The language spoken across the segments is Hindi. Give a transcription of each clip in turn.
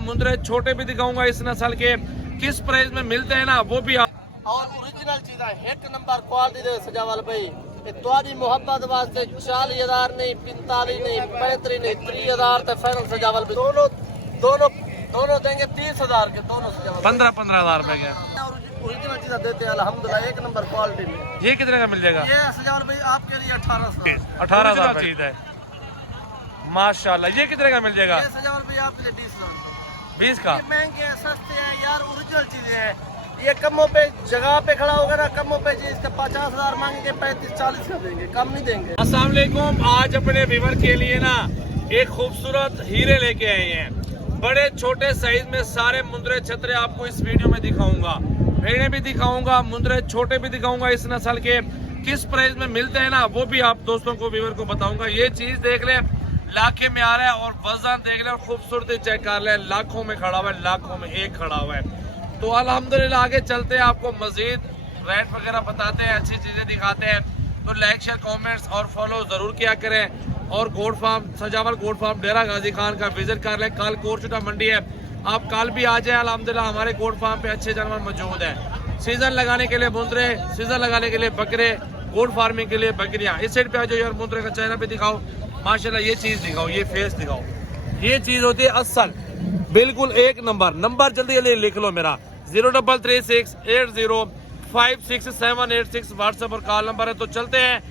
मुंद्रे छोटे भी दिखाऊंगा इस नस्ल के किस प्राइस में मिलते हैं ना वो भी और ओरिजिनल चीज है, एक नंबर क्वालिटी दे सजावल भाई। तुम्हारी मोहब्बत वास्ते 40,000 नहीं, 45 नहीं, 35 नहीं, 30,000 तक फाइनल सजावल भाई। दोनों दोनों दोनों देंगे 30,000 के, दोनों सजावल 15,000 रुपए के ओरिजिनल चीज देते हैं अल्हम्दुलिल्लाह, एक नंबर क्वालिटी में। ये कितने का मिल जाएगा? ये सजावल भाई आपके लिए 18,000 18,000 चीज है माशाल्लाह। ये कितने का मिल जाएगा? ये सजावल भाई आपके लिए 20,000 20 का। ये महंगे हैं, सस्ते हैं यार, ओरिजिनल चीजें हैं। ये कमों पे जगह पे खड़ा होगा ना, कमों पे इसका 50,000 मांगेंगे, 35-40 का देंगे, कम नहीं देंगे। अस्सलाम वालेकुम। आज अपने व्यूअर के लिए ना एक खूबसूरत हीरे लेके आए हैं। बड़े छोटे साइज में सारे मुंद्रे छतरे आपको इस वीडियो में दिखाऊंगा, भेड़े भी दिखाऊंगा, मुंद्रे छोटे भी दिखाऊंगा इस नस्ल के किस प्राइस में मिलते हैं ना वो भी आप दोस्तों को व्यूअर को बताऊंगा। ये चीज देख ले, लाखे में आ रहा है और वजन देख ले और खूबसूरती चेक कर ले, लाखों में खड़ा हुआ है, लाखों में एक खड़ा हुआ है। तो अल्हम्दुलिल्लाह आगे चलते हैं, आपको मजीद रेट वगैरह बताते हैं, अच्छी चीजें दिखाते हैं। तो लाइक शेयर कमेंट्स और फॉलो जरूर किया करें। और गोड फार्म सजावल गोड फार्म डेरा गाजी खान का विजिट कर लें। कल कोरचुटा मंडी है, आप कल भी आ जाए। अल्हम्दुलिल्लाह हमारे गोड फार्म पे अच्छे जानवर मौजूद है। सीजन लगाने के लिए मुंद्रे, सीजन लगाने के लिए बकरे, गोड फार्मिंग के लिए बकरियां। इस साइड पे आ जाओ यार, मुंद्रे का चेहरा भी दिखाओ माशाल्लाह। ये चीज दिखाओ, ये फेस दिखाओ, ये चीज होती है असल बिल्कुल एक नंबर। नंबर जल्दी जल्दी लिख लो मेरा 033680568786 व्हाट्सएप और कॉल नंबर है। तो चलते हैं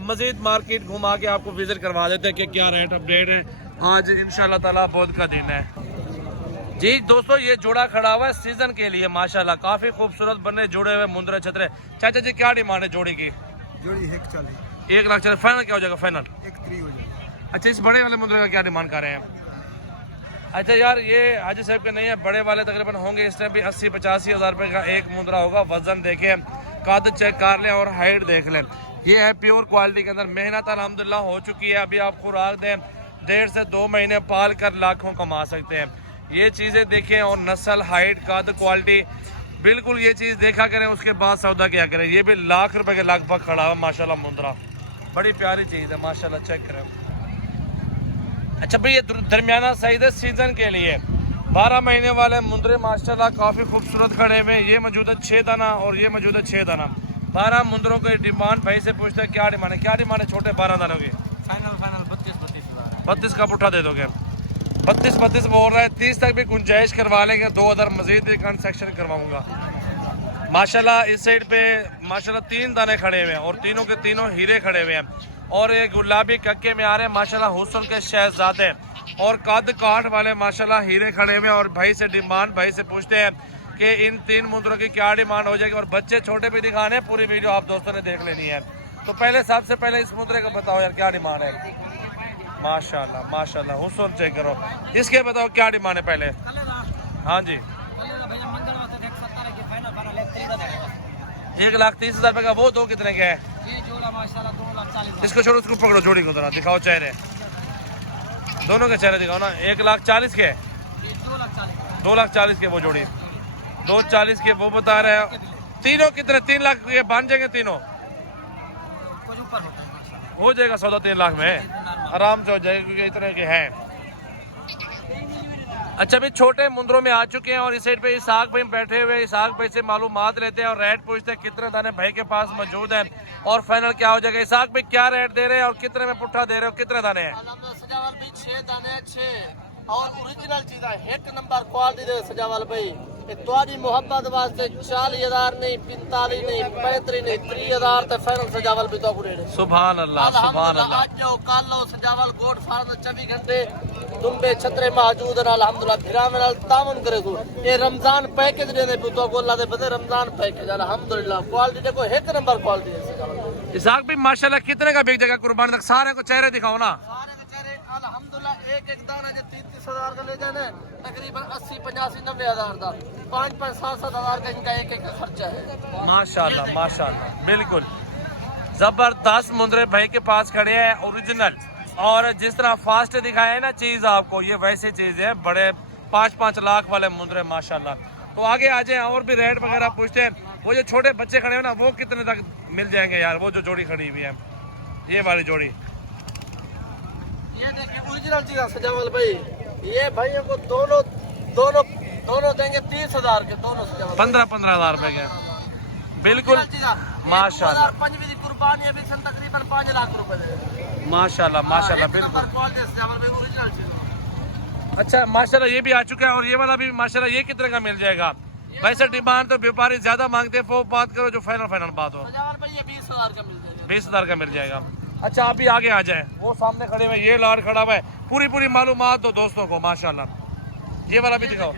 मजीद मार्केट घुमा के आपको विजिट करवा देते हैं कि क्या रेट अपडेट है। आज इंशाल्लाह ताला बहुत का दिन है जी। दोस्तों ये जोड़ा खड़ा हुआ है सीजन के लिए माशाल्लाह, काफी खूबसूरत बने जुड़े हुए मुंद्रे छतरे। चाचा जी क्या डिमांड है जोड़ी की? जोड़ी 140, 1 लाख। चले फाइनल क्या हो जाएगा? फाइनल 1.3 हो जाएगा। अच्छा, इस बड़े वाले मुंद्रे का क्या डिमांड कर रहे हैं? अच्छा यार, ये हाजी साहब के नहीं है, बड़े वाले तकरीबन होंगे इस टाइम भी 80-85 हज़ार रुपए का एक मुंद्रा होगा। वजन देखें, कद चेक कर लें और हाइट देख लें। ये है प्योर क्वालिटी के अंदर। मेहनत अल्हम्दुलिल्लाह हो चुकी है। अभी आप खुराक दें, 1.5 से 2 महीने पाल कर लाखों कमा सकते हैं। ये चीज़ें देखें और नस्ल, हाइट, कद, क्वालिटी बिल्कुल ये चीज़ देखा करें, उसके बाद सौदा क्या करें। ये भी लाख रुपए के लगभग खड़ा है माशाल्लाह मुंद्रा, बड़ी प्यारी चीज़ है माशाल्लाह, चेक करें। अच्छा भाई, ये दरमियाना साइज है सीजन के लिए। 12 महीने वाले मुंद्रे माशाल्लाह काफ़ी खूबसूरत खड़े हुए। ये मौजूद है 6 दाना और ये मौजूद है 6 दाना। 12 मुंद्रों की डिमांड भाई से पूछते हैं क्या डिमांड है? क्या डिमांड है छोटे 12 दानों की? फाइनल 32 का पुट्ठा दे दोगे? 32 बोल रहा है, 30 तक भी गुंजाइश करवा लेंगे। 2000 मजीद भी कंसेक्शन करवाऊंगा माशाल्लाह। इस साइड पे माशाल्लाह 3 दाने खड़े हुए हैं और तीनों के तीनों हीरे खड़े हुए हैं। और ये गुलाबी कक्के में आ रहे हैं माशाल्लाह, हुस्न के शहजादे और कद काठ वाले माशाल्लाह हीरे खड़े हुए हैं। और भाई से डिमांड, भाई से पूछते हैं कि इन 3 मुंद्रों की क्या डिमांड हो जाएगी। और बच्चे छोटे भी दिखाने, पूरी वीडियो आप दोस्तों ने देख लेनी है। तो पहले सबसे पहले इस मुंद्रे का बताओ यार क्या डिमांड है? माशाल्लाह माशाल्लाह, हुस्न चेक करो। इसके बताओ क्या डिमांड है पहले? हाँ जी, 1,30,000 रुपए का। वो दो कितने के है? इसको छोड़ो, उसको पकड़ो, जोड़ी को जरा दिखाओ चेहरे, दोनों के चेहरे दिखाओ ना। 1,40,000 के, 2,40,000 के वो जोड़ी, 2,40,000 के वो बता रहे हैं। तीनों कितने? 3 लाख ये बन जाएंगे तीनों? हो जाएगा सौदा 3 लाख में आराम से हो जाएगा, क्योंकि इतने के हैं। अच्छा भी छोटे मुंद्रों में आ चुके हैं और इस साइड पे इसाक भाई बैठे हुए। इसाक भाई से मालूमात लेते हैं और रेट पूछते हैं कितने दाने भाई के पास मौजूद हैं और फाइनल क्या हो जाएगा। इसाक भाई क्या रेट दे रहे हैं और कितने में पुट्ठा दे रहे हो? कितने दाने हैं? सजावल भाई 6 दाने, 6 और ओरिजिनल चीज है, एक नंबर क्वालिटी दे सजावल भाई। तुम्हारी मोहब्बत वास्ते 40,000 नहीं, 45 नहीं, 35 नहीं, 30,000 तक फाइनल सजावल भी तो पूरे। सुभान अल्लाह, सुभान अल्लाह। आज जो कल लो सजावल गोड फार्म 24 घंटे दुम्बे छतरे मौजूद है अल्हम्दुलिल्लाह। फिर मेरा तामन करे तो ये रमजान पैकेज देने पे तो को अल्लाह दे बदे रमजान पैकेज अल्हम्दुलिल्लाह। क्वालिटी देखो एक नंबर क्वालिटी है सजावल। इसाक भी माशाल्लाह कितने का बिक जाएगा कुर्बानी तक? सारे को चेहरे दिखाओ ना। सारे के चेहरे अल्हम्दुलिल्लाह, एक दाना जो 30-30 हज़ार का ले जाने तकरीबन 80-85-90 हज़ार का, 5-7 का इनका एक खर्चा है माशाल्लाह माशाल्लाह, बिल्कुल जबरदस्त मुंद्रे भाई के पास खड़े हैं ओरिजिनल। और जिस तरह फास्ट दिखाया है ना चीज आपको, ये वैसी चीज है, बड़े 5-5 लाख वाले मुंद्रे माशाल्लाह। तो आगे आ जाए और भी रेट वगैरह पूछते हैं। वो जो छोटे बच्चे खड़े हैं ना, वो कितने तक मिल जाएंगे यार? वो जो जोड़ी खड़ी हुई है, ये वाली जोड़ी, ये देखिए ओरिजिनल चीज सजावल भाई। ये भाइयों को दोनों दोनों दोनों देंगे 30,000 के दोनों सजावल भाई। 15,000 रुपए के बिल्कुल माशाल्लाह पंजवी की कुर्बानी अभी सन तकरीबन 5 लाख रुपए दे। माशाल्लाह माशाल्लाह बिल्कुल। अच्छा माशाल्लाह ये भी आ चुका है और ये वाला भी माशाल्लाह ये कितने का मिल जाएगा? वैसे डिमांड तो व्यापारी ज्यादा मांगते हैं, वो बात करो जो फाइनल फाइनल बात हो। 20,000 का मिल जाएगा। 20,000 का मिल जाएगा। अच्छा आप भी आगे आ जाए, वो सामने खड़े हुए ये लाड खड़ा हुआ है, पूरी मालूमात दो दोस्तों को माशाल्लाह। ये वाला भी दिखाओ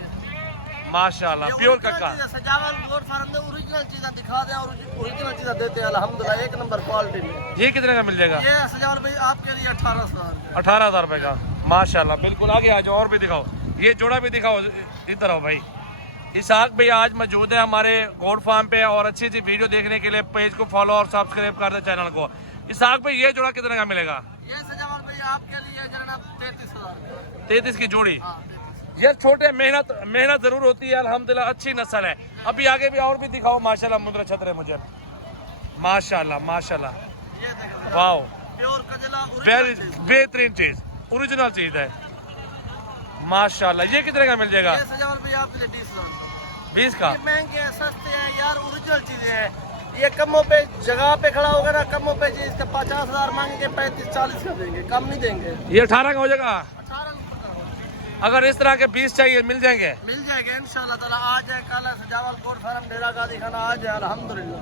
माशाल्लाह प्योर कक्का। सजावल गोट फार्म में ओरिजिनल चीजें दिखा दे और ओरिजिनल चीजें देते हैं अल्हम्दुलिल्लाह, एक नंबर क्वालिटी में। ये कितने का मिल जाएगा? ये सजावल भाई आपके लिए 18,000 18,000 रुपए का माशाल्लाह बिल्कुल। आगे आ जाओ और भी दिखाओ, ये जोड़ा भी दिखाओ। इधर आओ भाई। इसाक भाई आज मौजूद है हमारे गोट फार्म पे और अच्छी अच्छी वीडियो देखने के लिए पेज को फॉलो और सब्सक्राइब कर दे चैनल को। इसाक भाई ये जोड़ा कितने का मिलेगा? ये सजावल भाई आपके लिए जनाब 33,000 33 की जोड़ी। ये छोटे मेहनत जरूर होती है अल्हम्दुलिल्लाह, अच्छी नस्ल है। अभी आगे भी और भी दिखाओ माशाल्लाह मुंद्रा छतरे मुझे माशाल्लाह माशाल्लाह। ये देखो वाओ प्योर कजला बेहतरीन चीज, ओरिजिनल चीज है माशाल्लाह। ये कितने का मिल जाएगा? ये सजावल भाई आपके लिए 20,000 20 का। ये महंगे हैं, सस्ते हैं यार, ओरिजिनल चीजें हैं। ये कमों पे जगह पे खड़ा होगा ना, कमों पे जी इसका 50,000 मांगेंगे, 35-40 का देंगे, कम नहीं देंगे। ये 18 का हो जाएगा। 18 का अगर इस तरह के 20 चाहिए मिल जाएंगे? मिल जाएगा इंशाल्लाह ताला। आज है कल है, सजावल गोट फार्म डेरा गाजी खाना आज है अल्हम्दुलिल्लाह।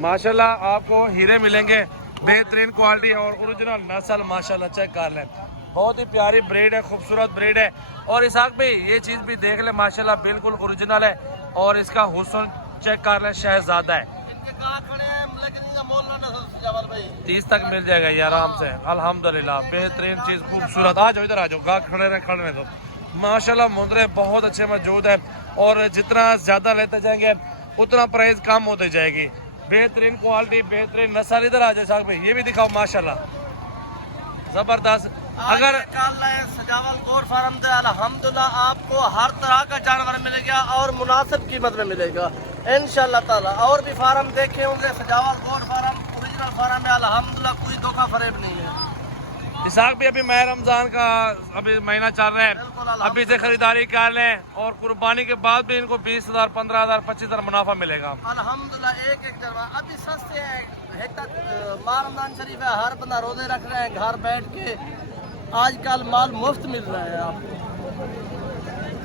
माशाल्लाह आपको हीरे मिलेंगे, बेहतरीन क्वालिटी और ओरिजिनल नस्ल माशाल्लाह। चेक कर लें, बहुत ही प्यारी ब्रीड है, खूबसूरत ब्रीड है। और इसाक भाई ये चीज भी देख ले माशाल्लाह बिल्कुल ओरिजिनल है और इसका हुस्न चेक कर ले, शहजादा है। इनके कहाँ खड़े हैं लेकिन इनका मोल ना सजावल भाई 30 तक मिल जाएगा ये आराम से अल्हम्दुलिल्लाह। बेहतरीन चीज खूबसूरत। आ जाओ इधर आ जाओ, गाहक खड़े रहे दो माशाल्लाह। मुंद्रे बहुत अच्छे मौजूद है और जितना ज्यादा लेते जाएंगे उतना प्राइस कम होती जाएगी। बेहतरीन क्वालिटी, बेहतरीन नस्ल। इधर आ जाए साहब भाई, ये भी दिखाओ माशाल्लाह जबरदस्त। अगर कल है सजावल गोट फार्म से अल्हम्दुलिल्लाह आपको हर तरह का जानवर मिलेगा और मुनासिब कीमत में मिलेगा इंशाल्लाह ताला। और भी फार्म देखे होंगे, सजावल गोट फार्म ओरिजिनल फार्म में अल्हम्दुलिल्लाह कोई धोखा फरेब नहीं है। इसाक भी अभी माह रमजान का अभी महीना चल रहा है, अभी से खरीदारी कर लें और कुर्बानी के बाद भी इनको 20,000, 15,000, 25,000 मुनाफा मिलेगा अल्हम्दुलिल्लाह। एक जानवर अभी सस्ते हैं। माह रमजान शरीफ है, हर बंदा रोजे रख रहे हैं घर बैठ के, आजकल माल मुफ्त मिल रहा है आपको।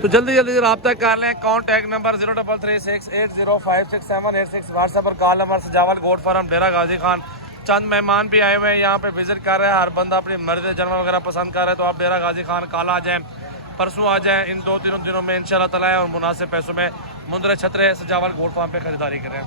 तो जल्दी रब्ता कर लें। कॉन्टैक्ट नंबर 033680567886, व्हाट्सएप पर कॉल नंबर। सजावल गोट फार्म डेरा गाजी खान। चंद मेहमान भी आए हुए हैं यहाँ पे, विजिट कर रहे हैं। हर बंदा अपनी मर्जी जानवर वगैरह पसंद कर रहे हैं, तो आप डेरा गाजी खान कल आ जाएं, परसों आ जाएं। इन 2-3 दिनों में इंशाल्लाह ताला और मुनासिब पैसों में मुंद्रा छतरे सजावल गोट फार्म पे खरीदारी करें।